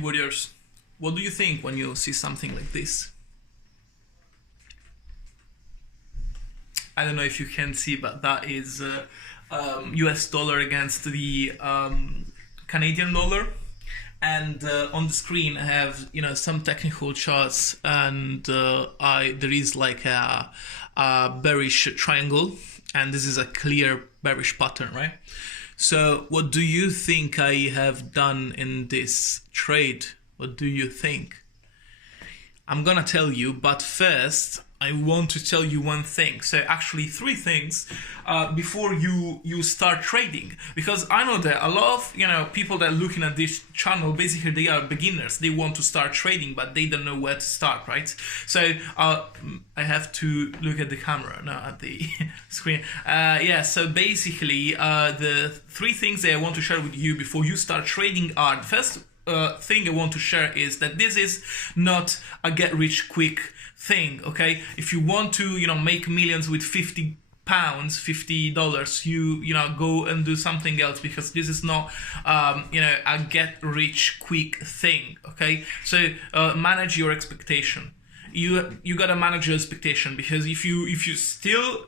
warriors, what do you think when you see something like this? I don't know if you can see, but that is US dollar against the Canadian dollar. And on the screen I have, some technical charts, and there is like a bearish triangle, and this is a clear bearish pattern, right? So what do you think I have done in this trade? What do you think? I'm gonna tell you, but first I want to tell you one thing. So actually three things before you start trading, because I know that a lot of people that are looking at this channel, basically they are beginners. They want to start trading, but they don't know where to start, right? So I have to look at the camera, not at the screen. Yeah. So basically, the three things that I want to share with you before you start trading are: the first thing I want to share is that this is not a get rich quick thing, okay? If you want to, make millions with £50, $50, you go and do something else, because this is not, a get rich quick thing, okay? So manage your expectation. You gotta manage your expectation, because if you still,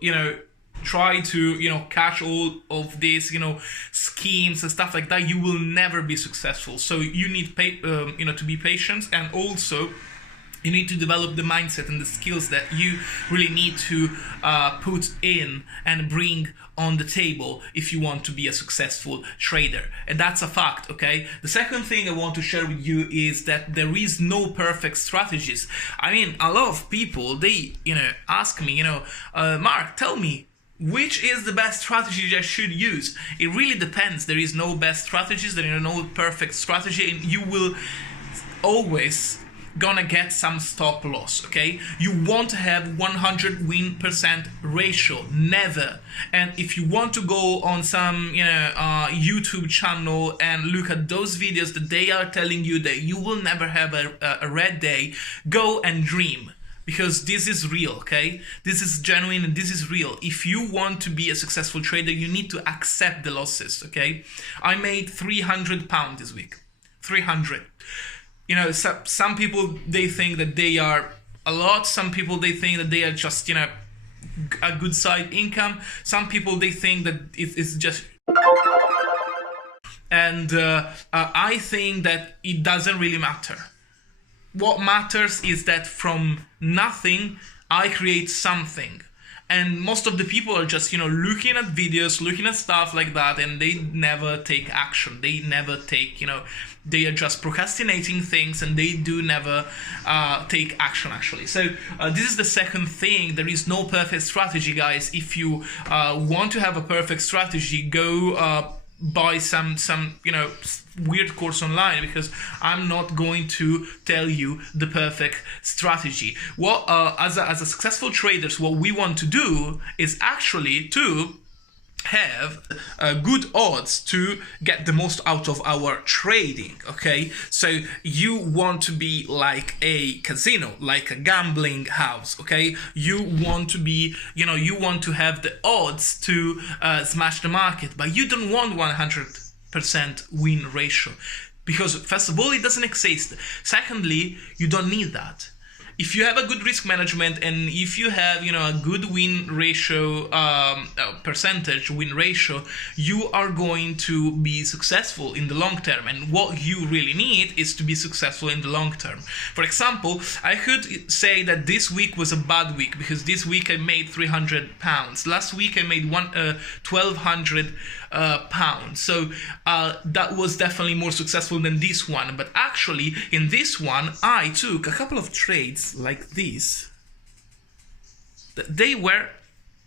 try to catch all of these schemes and stuff like that, you will never be successful. So you need to be patient, and also you need to develop the mindset and the skills that you really need to put in and bring on the table if you want to be a successful trader. And that's a fact, okay? The second thing I want to share with you is that there is no perfect strategies. I mean, a lot of people, they, ask me, Mark, tell me, which is the best strategy I should use? It really depends. There is no best strategies, there is no perfect strategy, and you will always gonna get some stop loss, okay? You won't have 100 win% ratio, never. And if you want to go on some YouTube channel and look at those videos that they are telling you that you will never have a red day, go and dream. Because this is real, okay? This is genuine and this is real. If you want to be a successful trader, you need to accept the losses, okay? I made £300 this week. 300. Some people, they think that they are a lot. Some people, they think that they are just, a good side income. Some people, they think that it's just... And I think that it doesn't really matter. What matters is that from nothing, I create something. And most of the people are just, looking at videos, looking at stuff like that, and they never take action. They never take, they are just procrastinating things, and they do never take action, actually. So this is the second thing. There is no perfect strategy, guys. If you want to have a perfect strategy, go buy some weird course online, because I'm not going to tell you the perfect strategy. What as a successful traders, what we want to do is actually to have good odds to get the most out of our trading, okay? So you want to be like a casino, like a gambling house, okay? You want to be, you want to have the odds to smash the market, but you don't want 100% win ratio, because first of all, it doesn't exist. Secondly, you don't need that. If you have a good risk management, and if you have, a good win ratio, percentage win ratio, you are going to be successful in the long term. And what you really need is to be successful in the long term. For example, I could say that this week was a bad week, because this week I made £300. Last week I made 1,200 pounds. So that was definitely more successful than this one. But actually, in this one, I took a couple of trades like these. They were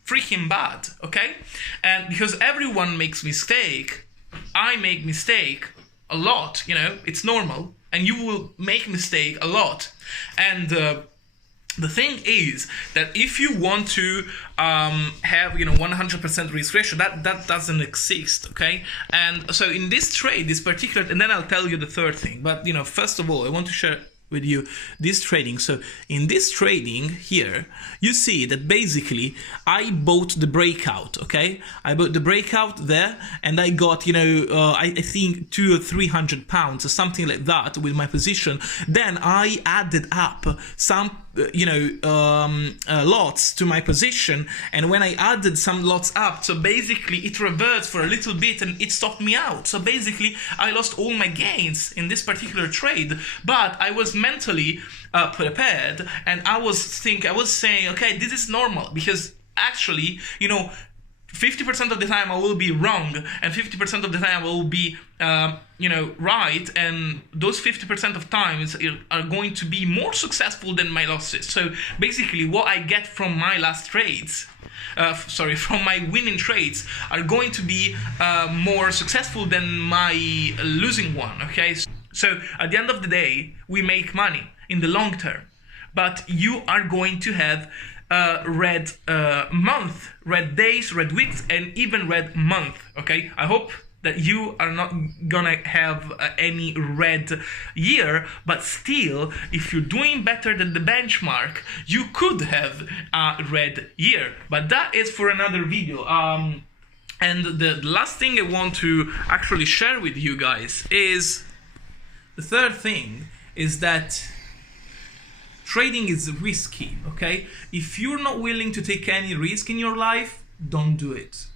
freaking bad, okay? And because everyone makes mistake, I make mistake a lot, it's normal, and you will make mistake a lot. And the thing is that if you want to have 100% risk ratio, that doesn't exist, okay? And so in this trade, this particular, and then I'll tell you the third thing. But first of all, I want to share with you this trading. So in this trading here, you see that basically I bought the breakout, okay? I bought the breakout there, and I got, you know, I think 200 or 300 pounds or something like that with my position. Then I added up some lots to my position, and when I added some lots up, so basically it reversed for a little bit and it stopped me out. So basically I lost all my gains in this particular trade, but I was mentally prepared, and I was saying, okay, this is normal, because actually, you know, 50% of the time I will be wrong, and 50% of the time I will be, right. And those 50% of times are going to be more successful than my losses. So basically, what I get from my last trades, from my winning trades, are going to be more successful than my losing one. Okay. So at the end of the day, we make money in the long term, but you are going to have red month, red days, red weeks, and even red month. Okay, I hope that you are not gonna have any red year, but still, if you're doing better than the benchmark, you could have a red year. But that is for another video. And the last thing I want to actually share with you guys is the third thing, is that trading is risky, okay? If you're not willing to take any risk in your life, don't do it.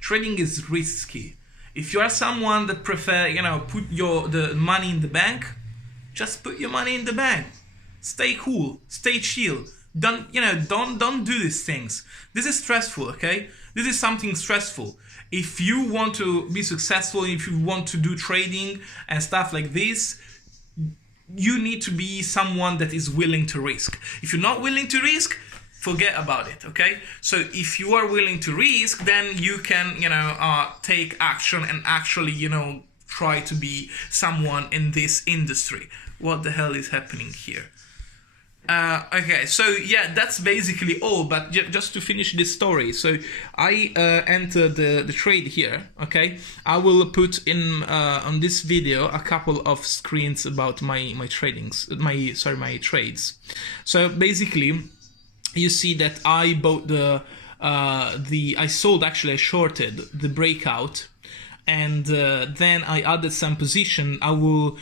Trading is risky. If you are someone that prefer, put the money in the bank, just put your money in the bank. Stay cool, stay chill. Don't do these things. This is stressful, okay? This is something stressful. If you want to be successful, if you want to do trading and stuff like this, you need to be someone that is willing to risk. If you're not willing to risk, forget about it, okay? So if you are willing to risk, then you can, take action and actually, try to be someone in this industry. What the hell is happening here? Okay, so yeah, that's basically all, but just to finish this story. So I entered the trade here, okay? I will put in on this video a couple of screens about my trades. So basically, you see that I bought I shorted the breakout, and then I added some position. I will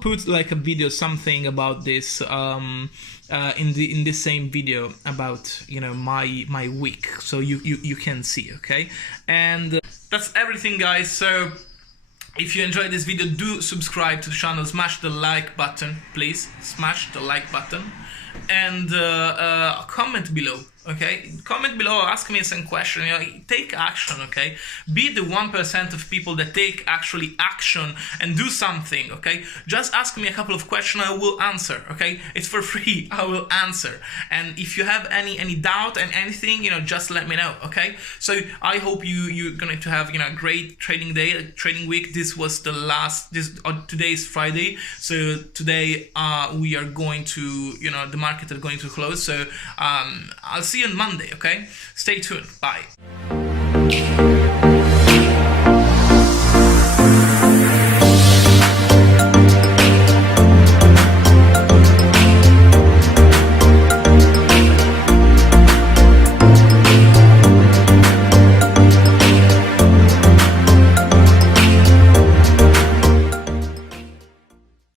put like a video, something about this in the same video about my week, so you can see, okay? And that's everything, guys. So if you enjoyed this video, do subscribe to the channel, smash the like button, please, smash the like button, and comment below. Okay, comment below, ask me some question, take action, okay? Be the 1% of people that take actually action and do something, okay? Just ask me a couple of questions, I will answer, okay? It's for free, I will answer. And if you have any doubt and anything, just let me know, okay? So I hope you're going to have, a great trading day, a trading week. This was the last, today is Friday, so today we are going to, the market are going to close, so I'll see you on Monday, okay? Stay tuned. Bye.